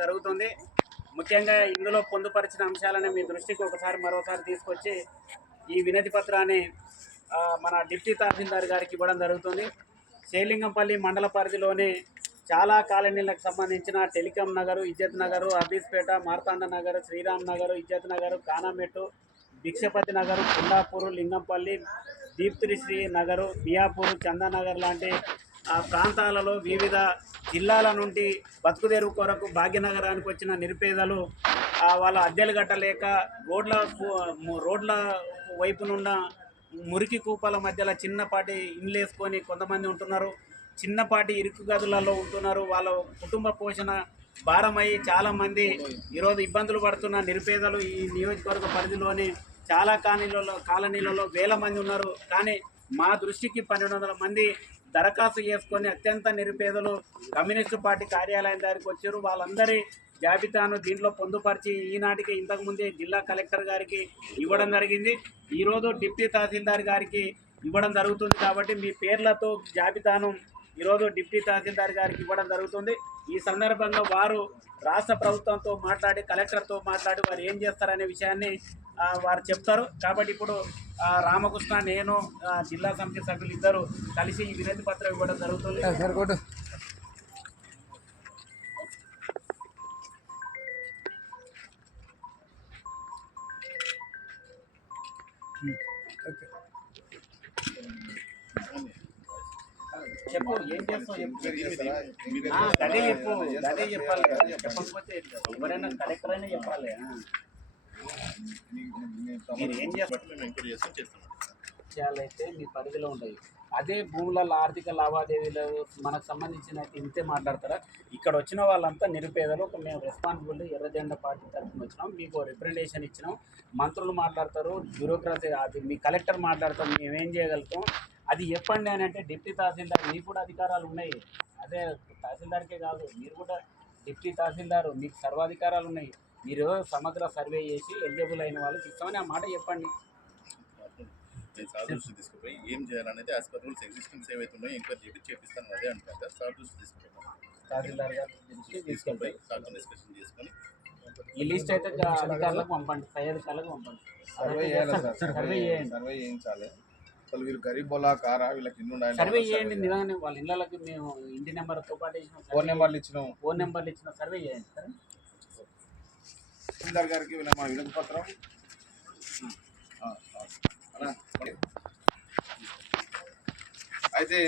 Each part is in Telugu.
జరుగుతుంది. ముఖ్యంగా ఇందులో పొందుపరిచిన అంశాలను మీ దృష్టికి మరోసారి తీసుకొచ్చి ఈ వినతి పత్రాన్ని మన డిప్యూటీ తహసీల్దార్ గారికి ఇవ్వడం జరుగుతుంది. శ్రీలింగంపల్లి మండల పరిధిలోని చాలా కాలనీలకు సంబంధించిన టెలికాం నగరు, ఇజ్జత్ నగరు, అబీస్పేట, మార్తాండ నగరు, శ్రీరామ్ నగరు, ఇజ్జత్ నగరు, కానామెట్టు, భిక్షపతి నగరు, కుండాపూరు, లింగంపల్లి, దీప్తిశ్రీ నగరు, మియాపూరు, చందానగర్ లాంటి ప్రాంతాలలో వివిధ జిల్లాల నుండి బతుకుదెరువు కొరకు భాగ్యనగరానికి వచ్చిన నిరుపేదలు వాళ్ళ అద్దెలు కట్టలేక రోడ్ల వైపునున్న మురికి కూపాల మధ్యలో చిన్నపాటి ఇండ్లు వేసుకొని కొంతమంది ఉంటున్నారు. చిన్నపాటి ఇరుకు గదులలో ఉంటున్నారు. వాళ్ళ కుటుంబ పోషణ భారమై చాలామంది ఈరోజు ఇబ్బందులు పడుతున్న నిరుపేదలు ఈ నియోజకవర్గ పరిధిలోని చాలా కాలనీలలో వేల మంది ఉన్నారు. కానీ మా దృష్టికి 1200 మంది దరఖాస్తు చేసుకొని అత్యంత నిరుపేదలు కమ్యూనిస్టు పార్టీ కార్యాలయం దగ్గరికి వచ్చారు. వాళ్ళందరి జాబితాను దీంట్లో పొందుపరిచి ఈనాటికి ఇంతకుముందే జిల్లా కలెక్టర్ గారికి ఇవ్వడం జరిగింది. ఈరోజు డిప్యూటీ తహసీల్దార్ గారికి ఇవ్వడం జరుగుతుంది. కాబట్టి మీ పేర్లతో జాబితాను ఈరోజు డిప్యూటీ తహసీల్దార్ గారికి ఇవ్వడం జరుగుతుంది. ఈ సందర్భంగా వారు రాష్ట్ర ప్రభుత్వంతో మాట్లాడి, కలెక్టర్తో మాట్లాడి వారు ఏం చేస్తారనే విషయాన్ని వారు చెప్తారు. కాబట్టి ఇప్పుడు రామకృష్ణ, నేను, జిల్లా సమితి సభ్యులు ఇద్దరు కలిసి ఈ వినతి పత్రం ఇవ్వడం జరుగుతుంది. చెప్పు, ఏం చేస్తావు అదే చెప్పు, అదే చెప్పాలి. చెప్పకపోతే ఎవరైనా కలెక్టర్ అయినా చెప్పాలి. మీరు ఏం చేయాలైతే మీ పరిధిలో ఉంటాయి. అదే భూములలో ఆర్థిక లావాదేవీలు మనకు సంబంధించిన ఇంతే మాట్లాడతారా? ఇక్కడ వచ్చిన వాళ్ళంతా నిరుపేదలు. మేము రెస్పాన్సిబిలిటీ ఎర్రజెండా పార్టీ తరఫున వచ్చినాం, మీకు రిప్రజెంటేషన్ ఇచ్చినాం. మంత్రులు మాట్లాడతారు, బ్యూరోక్రసీ అది మీ కలెక్టర్ మాట్లాడతాం, మేమేం చేయగలుగుతాం అది చెప్పండి అని అంటే డిప్యూటీ తహసీల్దార్ మీకు కూడా అధికారాలు ఉన్నాయి. అదే తహసీల్దార్కే కాదు, మీరు కూడా డిప్యూటీ తహసీల్దారు, మీకు సర్వాధికారాలు ఉన్నాయి. మీరు సమగ్ర సర్వే చేసి ఎలిజిబుల్ అయిన వాళ్ళకి ఇస్తామని ఆ మాట చెప్పండి. సార్ దృష్టి తీసుకుపోయి ఏం చేయాలనేది యాజ్ పర్ రూల్స్ ఎగ్జిస్టెన్స్ ఏవైతే ఉన్నాయో ఎంక్వైరీ చేసి చేపిస్తాను అదే అంటారు. సార్ దృష్టి తహసీల్దార్ గారు తీసుకెళ్తాయి. సార్తో డిస్కషన్ చేసుకొని ఈ లిస్ట్ అయితే అధికారులకు పంపండి, పై అధికారులకు పంపండి. సర్వే చేయించాలి. అసలు వీళ్ళు గరీబ్ వాళ్ళ కారా, వీళ్ళకి ఇల్లు ఉండాలి. సర్వే చేయండి. నిజంగానే వాళ్ళ ఇళ్ళకి మేము ఇంటి నెంబర్తో పాటు ఫోన్ నెంబర్లు ఇచ్చిన సర్వే చేయండి. సరే, తహసీల్దార్ గారికి మా వినతి పత్రం అయితే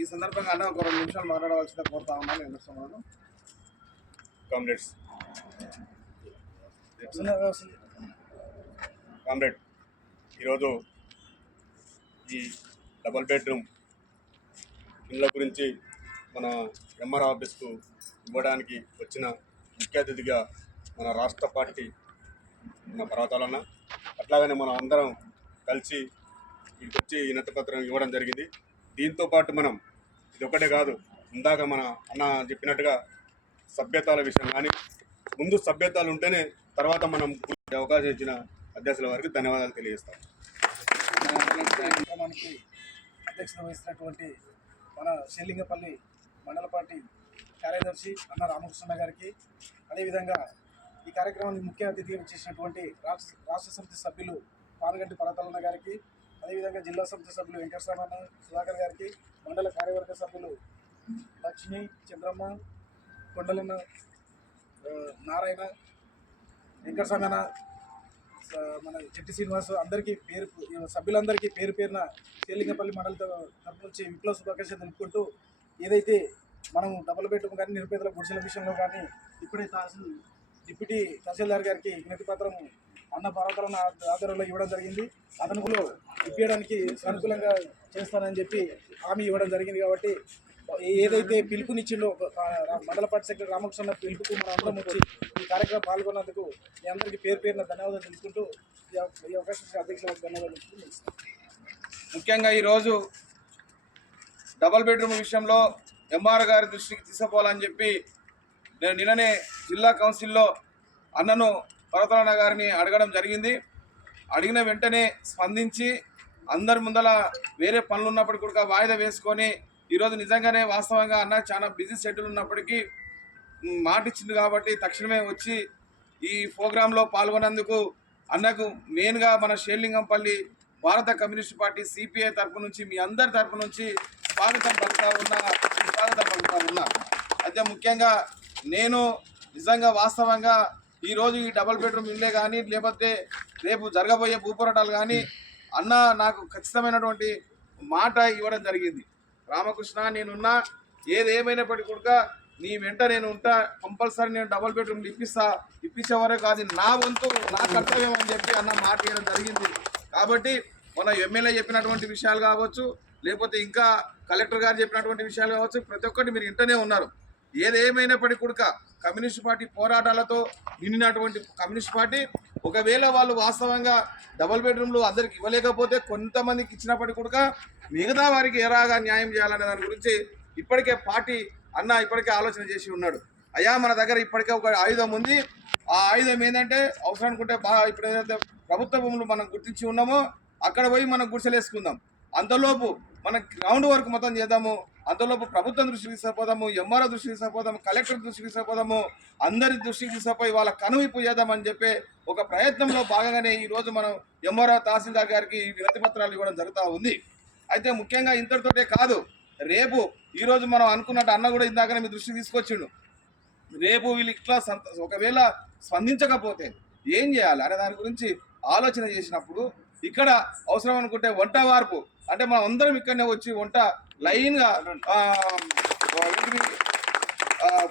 ఈ సందర్భంగా అన్న ఒక 2 నిమిషాలు మాట్లాడవలసిన కోరుతా ఉన్నాను. ఎందుకు కామ్రేడ్ ఈరోజు ఈ డబుల్ బెడ్రూమ్ ఇళ్ళ గురించి మన ఎంఆర్ ఆఫీస్కు ఇవ్వడానికి వచ్చిన ముఖ్య అతిథిగా మన రాష్ట్ర పార్టీ మన పర్వతాలన్న, అట్లాగనే మనం అందరం కలిసి ఇక్కడికి వచ్చి వినతి పత్రం ఇవ్వడం జరిగింది. దీంతోపాటు మనం ఇది ఒకటే కాదు, ఇందాక మన అన్న చెప్పినట్టుగా సభ్యతాల విషయం కానీ ముందు సభ్యతాలు ఉంటేనే తర్వాత మనం అవకాశం ఇచ్చిన అధ్యక్షుల వారికి ధన్యవాదాలు తెలియజేస్తాం. కార్యక్రమానికి అధ్యక్షత వహిస్తున్నటువంటి మన శ్రీలింగపల్లి మండల పార్టీ కార్యదర్శి అన్న రామకృష్ణ గారికి, అదేవిధంగా ఈ కార్యక్రమానికి ముఖ్య అతిథిగా చేసినటువంటి రాష్ట్ర సమితి సభ్యులు పానగంటి పర్వతాలన్న గారికి, అదేవిధంగా జిల్లా సమితి సభ్యులు వెంకటరామన్న సుధాకర్ గారికి, మండల కార్యవర్గ సభ్యులు లక్ష్మి, చంద్రమ్మ, కొండలన్న, నారాయణ, వెంకటరామన్న, మన చెట్టి శ్రీనివాస్ అందరికీ సభ్యులందరికీ పేరున శ్రీలింగపల్లి మండలి తరపు నుంచి విప్లవ శుభాకాంక్షలు తెలుపుకుంటూ, ఏదైతే మనం డబుల్ బెడ్రూమ్ కానీ నిరుపేదల గుడిసెల విషయంలో కానీ ఇప్పుడే డిప్యూటీ తహసీల్దార్ గారికి వినతి పత్రం అన్న పర్వతాలను ఆధారంలో ఇవ్వడం జరిగింది. అదనపులో ఇప్పించడానికి అనుకూలంగా చేస్తానని చెప్పి హామీ ఇవ్వడం జరిగింది. కాబట్టి ఏదైతే పిలుపునిచ్చిందో మండల పార్టీ సెక్రటరీ రామకృష్ణ పిలుపుకు మనం అందరం వచ్చి ఈ కార్యక్రమం పాల్గొన్నందుకు మీ అందరికీ పేరున ధన్యవాదాలు తెలుసుకుంటూ ఈ అవకాశం అధ్యక్షులకు ధన్యవాదాలు తెలుసుకుంటూ, ముఖ్యంగా ఈరోజు డబుల్ బెడ్రూమ్ విషయంలో ఎంఆర్ గారి దృష్టికి తీసుకుపోవాలని చెప్పి నేను నిన్ననే జిల్లా కౌన్సిల్లో అన్నను పర్వతాలన్న గారిని అడగడం జరిగింది. అడిగిన వెంటనే స్పందించి అందరి ముందల వేరే పనులు ఉన్నప్పటికీ కూడా వాయిదా వేసుకొని ఈరోజు నిజంగానే వాస్తవంగా అన్న చాలా బిజీ షెడ్యూల్ ఉన్నప్పటికీ మాట ఇచ్చింది కాబట్టి తక్షణమే వచ్చి ఈ ప్రోగ్రాంలో పాల్గొన్నందుకు అన్నకు మెయిన్గా మన షేర్లింగంపల్లి భారత కమ్యూనిస్ట్ పార్టీ సిపిఐ తరపు నుంచి మీ అందరి తరపు నుంచి స్వాగతం పలుకుతా ఉన్నా. అయితే ముఖ్యంగా నేను నిజంగా వాస్తవంగా ఈరోజు ఈ డబుల్ బెడ్రూమ్ ఇల్లే కానీ లేకపోతే రేపు జరగబోయే భూపోరాటాలు కానీ అన్న నాకు ఖచ్చితమైనటువంటి మాట ఇవ్వడం జరిగింది. రామకృష్ణ నేనున్నా, ఏదేమైనప్పటికీ కూడా నీ వెంట నేను ఉంటా, కంపల్సరీ నేను డబుల్ బెడ్రూమ్ ఇప్పించే వరకు అది నా వంతు, నా కర్తవ్యం అని చెప్పి అన్న మాట ఇవ్వడం జరిగింది. కాబట్టి మన ఎమ్మెల్యే చెప్పినటువంటి విషయాలు కావచ్చు, లేకపోతే ఇంకా కలెక్టర్ గారు చెప్పినటువంటి విషయాలు కావచ్చు, ప్రతి ఒక్కటి మీరు ఇంటనే ఉన్నారు. ఏదేమైనప్పటికీ కూడా కమ్యూనిస్ట్ పార్టీ పోరాటాలతో నిండినటువంటి కమ్యూనిస్ట్ పార్టీ ఒకవేళ వాళ్ళు వాస్తవంగా డబుల్ బెడ్రూమ్లు అందరికి ఇవ్వలేకపోతే కొంతమందికి ఇచ్చినప్పటికీ కూడా మిగతా వారికి ఎలాగా న్యాయం చేయాలనే దాని గురించి ఇప్పటికే పార్టీ అన్న ఇప్పటికే ఆలోచన చేసి ఉన్నాడు. అయ్యా మన దగ్గర ఇప్పటికే ఒక ఆయుధం ఉంది. ఆ ఆయుధం ఏంటంటే అవసరం అనుకుంటే ఇప్పుడు ఏదైతే ప్రభుత్వ భూములు మనం గుర్తించి ఉన్నామో అక్కడ పోయి మనం గుడిసెలేసుకుందాం. అంతలోపు మన గ్రౌండ్ వర్క్ మొత్తం చేద్దాము. అంతలోపు ప్రభుత్వం దృష్టికి తీసుకుపోదాము, ఎంఆర్ఓ దృష్టికి తీసుకుపోదాము, కలెక్టర్ దృష్టికి తీసుకుపోదాము, అందరి దృష్టికి తీసుకుపోయి వాళ్ళ కనువిప్పు చేద్దామని చెప్పి ఒక ప్రయత్నంలో భాగంగానే ఈరోజు మనం ఎంఆర్ఓ తహసీల్దార్ గారికి వినతి పత్రాలు ఇవ్వడం జరుగుతూ ఉంది. అయితే ముఖ్యంగా ఇంతటితోటే కాదు, రేపు ఈరోజు మనం అనుకున్నట్టు అన్న కూడా ఇందాకనే మీ దృష్టికి తీసుకొచ్చిండు. రేపు వీళ్ళు ఇట్లా ఒకవేళ స్పందించకపోతే ఏం చేయాలి అనే దాని గురించి ఆలోచన చేసినప్పుడు ఇక్కడ అవసరం అనుకుంటే వంట వార్పు అంటే మనం అందరం ఇక్కడనే వచ్చి వంట లైన్గా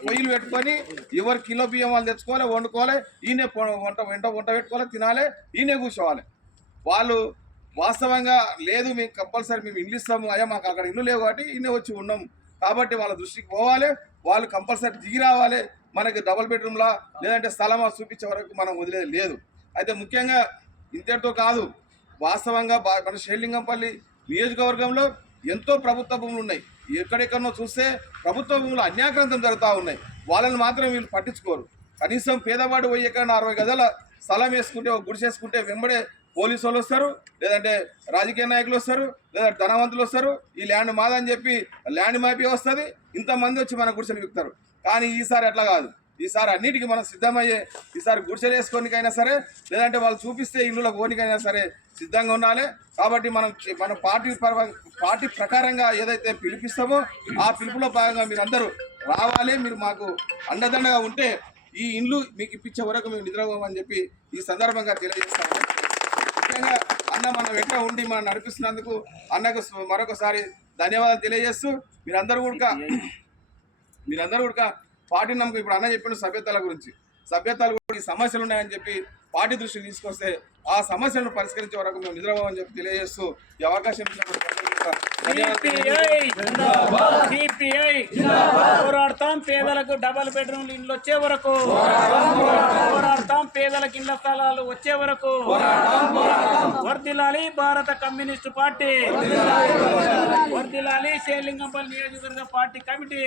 పొయ్యిలు పెట్టుకొని ఎవరు కిలో బియ్యం వాళ్ళు తెచ్చుకోవాలి, వండుకోవాలి, ఈయనే వంట పెట్టుకోవాలి, తినాలి, ఈయనే కూర్చోవాలి. వాళ్ళు వాస్తవంగా లేదు మీకు కంపల్సరీ మేము ఇల్లు ఇస్తాము, అయ్యా మాకు అక్కడ ఇల్లు లేవు కాబట్టి ఈయనే వచ్చి ఉన్నాం కాబట్టి వాళ్ళ దృష్టికి పోవాలి, వాళ్ళు కంపల్సరీ దిగి రావాలి. మనకి డబుల్ బెడ్రూమ్లా లేదంటే స్థలమా చూపించే వరకు మనం వదిలేదు లేదు. అయితే ముఖ్యంగా ఇంతటితో కాదు, వాస్తవంగా మన షేర్లింగంపల్లి నియోజకవర్గంలో ఎంతో ప్రభుత్వ భూములు ఉన్నాయి. ఎక్కడెక్కడనో చూస్తే ప్రభుత్వ భూములు అన్యాక్రాంతం జరుగుతూ ఉన్నాయి. వాళ్ళని మాత్రం వీళ్ళు పట్టించుకోరు. కనీసం పేదవాడు పోయి ఎక్కడ 60 గజాల స్థలం వేసుకుంటే ఒక గుడిసేసుకుంటే వెంబడే పోలీసు వాళ్ళు వస్తారు, లేదంటే రాజకీయ నాయకులు వస్తారు, లేదంటే ధనవంతులు వస్తారు. ఈ ల్యాండ్ మాదని చెప్పి ల్యాండ్ మ్యాపీ వస్తుంది, ఇంతమంది వచ్చి మన గుడిసెలు విక్తారు. కానీ ఈసారి అట్లా కాదు. ఈసారి అన్నిటికీ మనం సిద్ధమయ్యే, ఈసారి గుడిసెలు వేసుకోనికైనా సరే లేదంటే వాళ్ళు చూపిస్తే ఇల్లులో పోనికైనా సరే సిద్ధంగా ఉండాలి. కాబట్టి మన పార్టీ ప్రకారంగా ఏదైతే పిలిపిస్తామో ఆ పిలుపులో భాగంగా మీరు అందరూ రావాలి. మీరు మాకు అండదండగా ఉంటే ఈ ఇండ్లు మీకు ఇప్పించే వరకు మేము నిద్రపోమని చెప్పి ఈ సందర్భంగా తెలియజేస్తాము. ముఖ్యంగా అన్న మన వెంట ఉండి మనం నడిపిస్తున్నందుకు అన్నకు మరొకసారి ధన్యవాదాలు తెలియజేస్తూ మీరందరూ కూడా పార్టీ నమ్మకం ఇప్పుడు అన్న చెప్పిన సభ్యతల గురించి సభ్యతలు కూడా ఈ సమస్యలు ఉన్నాయని చెప్పి పార్టీ దృష్టికి తీసుకొస్తే ఆ సమస్యలను పరిష్కరించే వరకు మేము నిద్రపోమని చెప్పి తెలియజేస్తూ ఈ అవకాశం పోరాడతాం. పేదలకు డబుల్ బెడ్రూమ్లు ఇల్లు వచ్చే వరకు పోరాడతాం. పేదలకు ఇళ్ల స్థలాలు వచ్చే వరకు వర్ధిల్లాలి భారత కమ్యూనిస్టు పార్టీ, వర్ధిల్లాలి షేర్లింగంపల్లి నియోజకవర్గ పార్టీ కమిటీ.